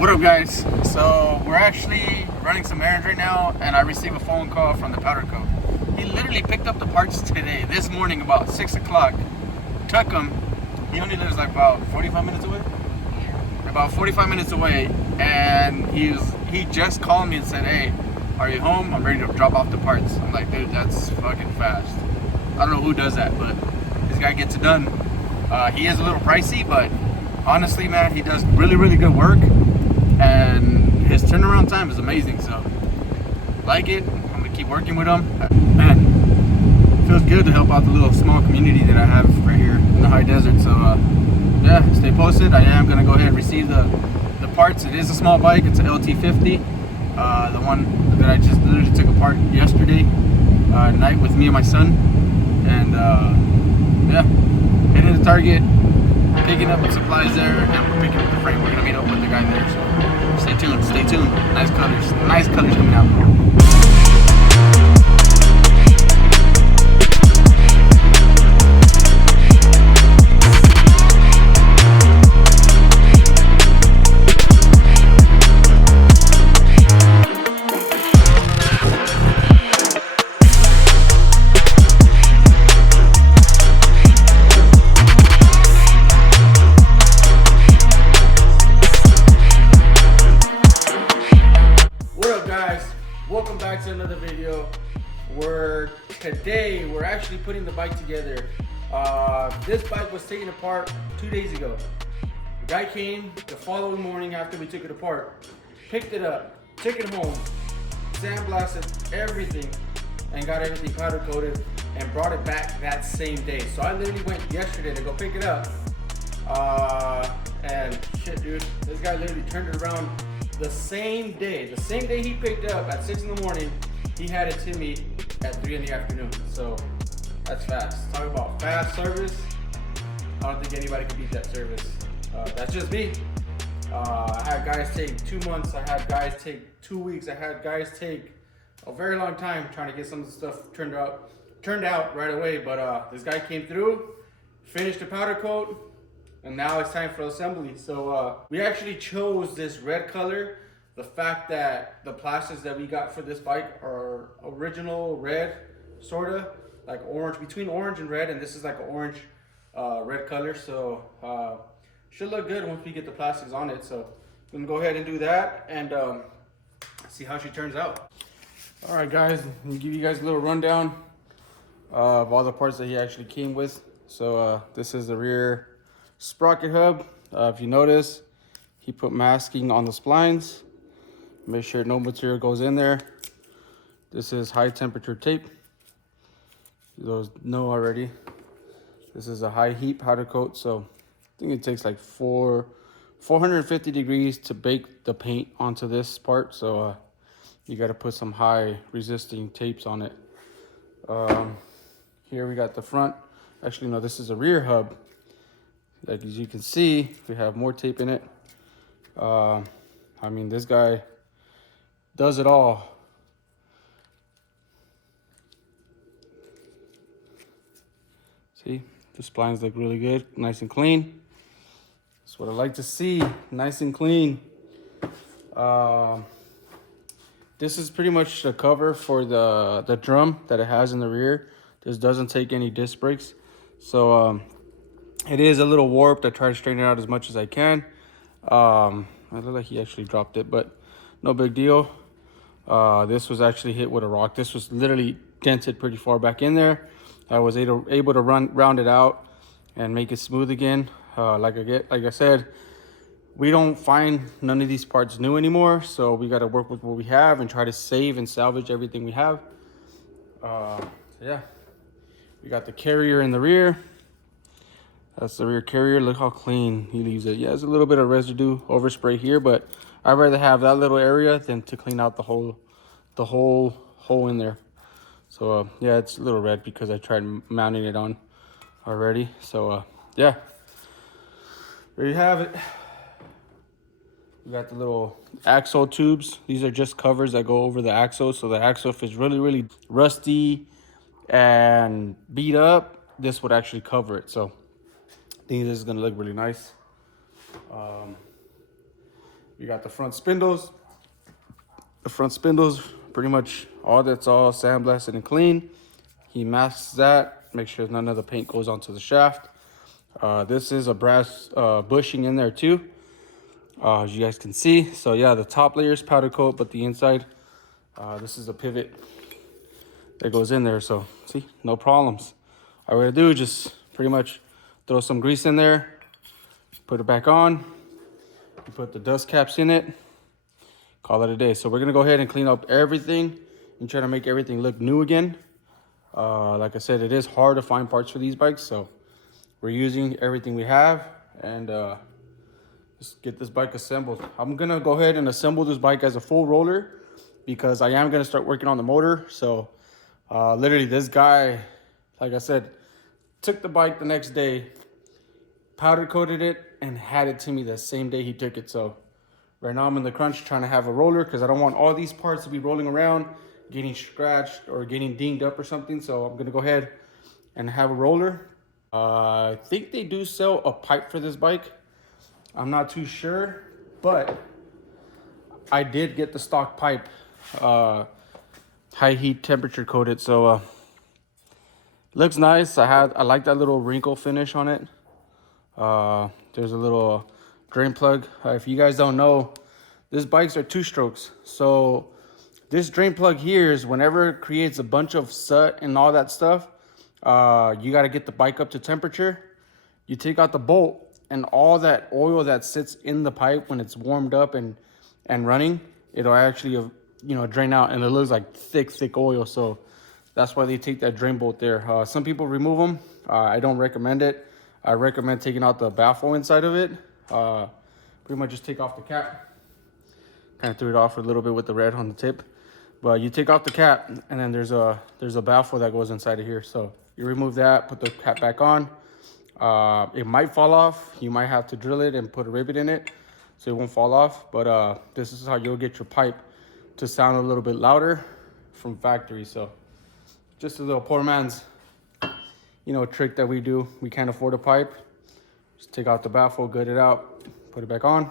What up, guys? So we're actually running some errands right now, and I received a phone call from the Powdercoat. He literally picked up the parts today, this morning, about 6 o'clock. Took them. He only lives like about 45 minutes away. About 45 minutes away, and he just called me and said, "Hey, are you home? I'm ready to drop off the parts." I'm like, dude, that's fucking fast. I don't know who does that, but this guy gets it done. He is a little pricey, but honestly, man, he does really good work, and his turnaround time is amazing. So, like it. I'm gonna keep working with him. Man, feels good to help out the little small community that I have right here in the high desert. So, yeah, stay posted. I am gonna go ahead and receive the parts. It is a small bike. It's an lt50. The one that I just literally took apart yesterday night with me and my son. And yeah, heading to Target, picking up supplies there, and we're picking up the frame. We're gonna meet up with the guy there. So stay tuned. Stay tuned. Nice colors coming out. Welcome back to another video where today we're actually putting the bike together. This bike was taken apart 2 days ago. The guy came the following morning after we took it apart, picked it up, took it home, sandblasted everything, and got everything powder coated and brought it back that same day. So I literally went yesterday to go pick it up, and shit, dude, this guy literally turned it around the same day he picked it up at 6 in the morning, he had it to me at 3 in the afternoon. So that's fast. Talk about fast service. I don't think anybody can beat that service. That's just me. I had guys take 2 months. I had guys take 2 weeks. I had guys take a very long time trying to get some of the stuff turned out right away. But this guy came through, finished the powder coat, and now it's time for assembly. So we actually chose this red color. The fact that the plastics that we got for this bike are original red, sorta like orange, between orange and red, and this is like an orange red color. So should look good once we get the plastics on it. So I'm gonna go ahead and do that and see how she turns out. All right, guys, let me give you guys a little rundown of all the parts that he actually came with. So this is the rear sprocket hub. If you notice, he put masking on the splines. Make sure no material goes in there. This is high temperature tape. Those know already. This is a high heat powder coat, so I think it takes like 450 degrees to bake the paint onto this part. So you got to put some high resisting tapes on it. Here we got the front. Actually, no, this is a rear hub. Like as you can see, we have more tape in it. I mean, this guy does it all. See, the splines look really good, nice and clean. That's what I like to see, nice and clean. This is pretty much the cover for the drum that it has in the rear. This doesn't take any disc brakes. So it is a little warped. I try to straighten it out as much as I can. I look like he actually dropped it, but no big deal. This was actually hit with a rock. This was literally dented pretty far back in there. I was able to round it out and make it smooth again. Like I said, we don't find none of these parts new anymore, so we got to work with what we have and try to save and salvage everything we have. So yeah, we got the carrier in the rear. That's the rear carrier. Look how clean he leaves it. Yeah, there's a little bit of residue overspray here, but I'd rather have that little area than to clean out the whole hole in there. So yeah, it's a little red because I tried mounting it on already. So yeah, there you have it. We got the little axle tubes. These are just covers that go over the axle. So the axle, if it's really rusty and beat up, this would actually cover it. So I think this is gonna look really nice. We got the front spindles. The front spindles, pretty much that's all sandblasted and clean. He masks that, make sure none of the paint goes onto the shaft. This is a brass bushing in there too, as you guys can see. So yeah, the top layer is powder coat, but the inside, this is a pivot that goes in there. So see, no problems. All we're gonna do is just pretty much throw some grease in there, put it back on, you put the dust caps in it, call it a day. So we're gonna go ahead and clean up everything and try to make everything look new again. Like I said, it is hard to find parts for these bikes, so we're using everything we have and just get this bike assembled. I'm gonna go ahead and assemble this bike as a full roller because I am gonna start working on the motor. So literally this guy, like I said, took the bike the next day, powder coated it, and had it to me the same day he took it. So right now I'm in the crunch trying to have a roller because I don't want all these parts to be rolling around, getting scratched or getting dinged up or something. So I'm gonna go ahead and have a roller. I think they do sell a pipe for this bike. I'm not too sure, but I did get the stock pipe, high heat temperature coated. So looks nice. I like that little wrinkle finish on it. There's a little drain plug. If you guys don't know, these bikes are 2-strokes. So this drain plug here is whenever it creates a bunch of soot and all that stuff, you got to get the bike up to temperature. You take out the bolt and all that oil that sits in the pipe when it's warmed up and running, it'll actually drain out, and it looks like thick oil. So that's why they take that drain bolt there. Some people remove them. I don't recommend it. I recommend taking out the baffle inside of it. Pretty much just take off the cap. Kind of threw it off a little bit with the red on the tip, but you take off the cap, and then there's a baffle that goes inside of here. So you remove that, put the cap back on. It might fall off. You might have to drill it and put a rivet in it so it won't fall off. But this is how you'll get your pipe to sound a little bit louder from factory. So just a little poor man's trick that we do. We can't afford a pipe. Just take out the baffle, gut it out, put it back on.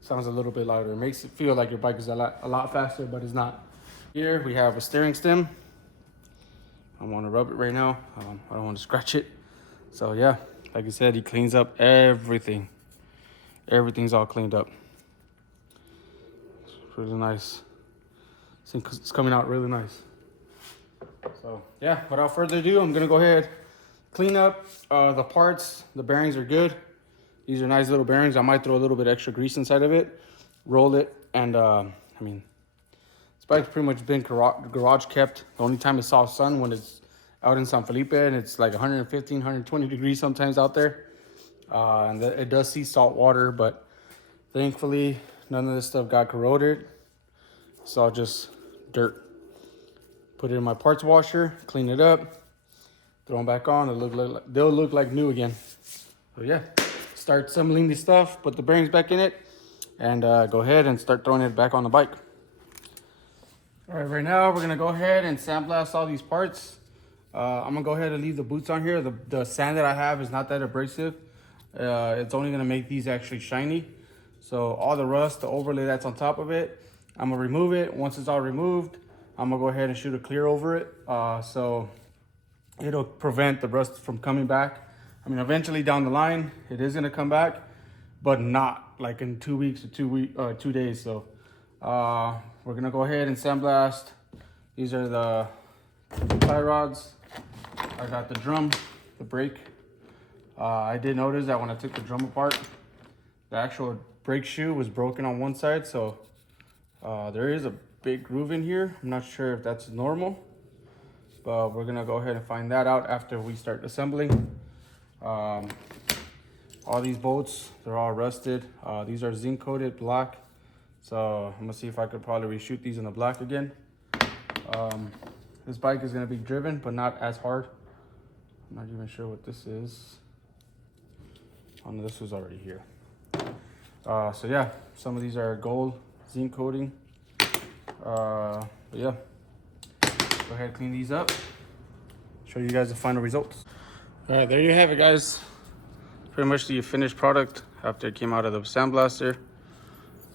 Sounds a little bit louder. It makes it feel like your bike is a lot faster, but it's not. Here we have a steering stem. I want to rub it right now. I don't want to scratch it. So yeah, like I said, he cleans up everything. Everything's all cleaned up. It's really nice. It's coming out really nice. So yeah, without further ado, I'm gonna go ahead, clean up the parts. The bearings are good. These are nice little bearings. I might throw a little bit extra grease inside of it, roll it, and this bike's pretty much been garage kept. The only time it saw sun when it's out in San Felipe, and it's like 115, 120 degrees sometimes out there. And it does see salt water, but thankfully none of this stuff got corroded. It's all just dirt. Put it in my parts washer, clean it up, throw them back on. They'll look like new again. So yeah, start assembling the stuff, put the bearings back in it, and go ahead and start throwing it back on the bike. All right, right now we're gonna go ahead and sandblast all these parts. I'm gonna go ahead and leave the boots on here. The sand that I have is not that abrasive. It's only gonna make these actually shiny. So all the rust, the overlay that's on top of it, I'm gonna remove it. Once it's all removed, I'm gonna go ahead and shoot a clear over it. So it'll prevent the rust from coming back. Eventually down the line, it is gonna come back, but not like in 2 weeks or 2 days. So we're gonna go ahead and sandblast. These are the tie rods. I got the drum, the brake. I did notice that when I took the drum apart, the actual brake shoe was broken on one side. So there is a big groove in here. I'm not sure if that's normal, but we're gonna go ahead and find that out after we start assembling. All these bolts, they're all rusted. These are zinc coated black. So I'm gonna see if I could probably reshoot these in the black again. This bike is gonna be driven, but not as hard. I'm not even sure what this is. Oh no, this was already here. So yeah, some of these are gold zinc coating. But yeah, go ahead, clean these up. Show you guys the final results. All right, there you have it, guys. Pretty much the finished product after it came out of the sandblaster.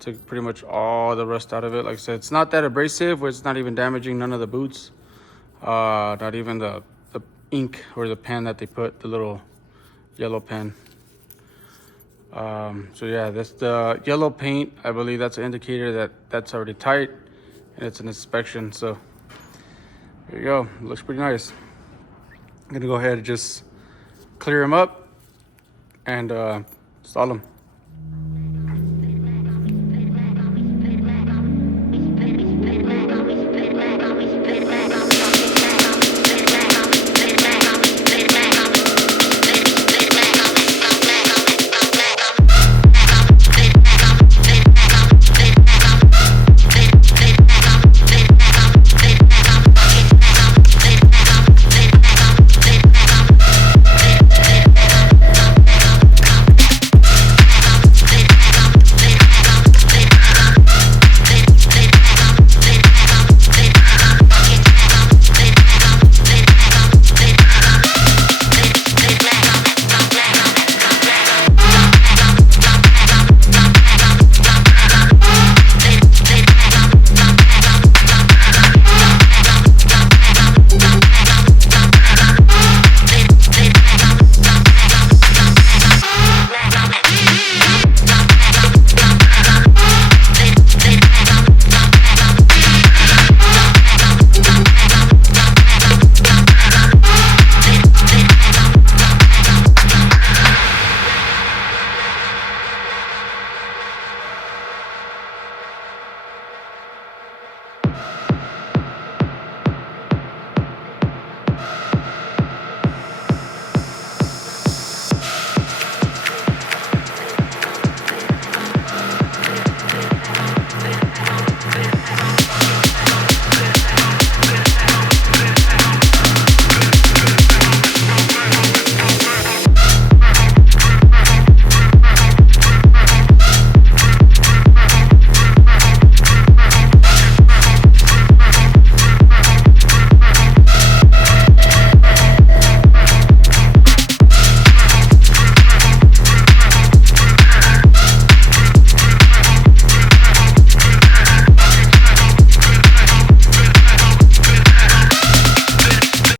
Took pretty much all the rust out of it. Like I said, it's not that abrasive, where it's not even damaging none of the boots. Not even the ink or the pen that they put, the little yellow pen. So yeah, that's the yellow paint. I believe that's an indicator that that's already tight and it's an inspection. So there you go. It looks pretty nice. I'm gonna go ahead and just clear them up and install them.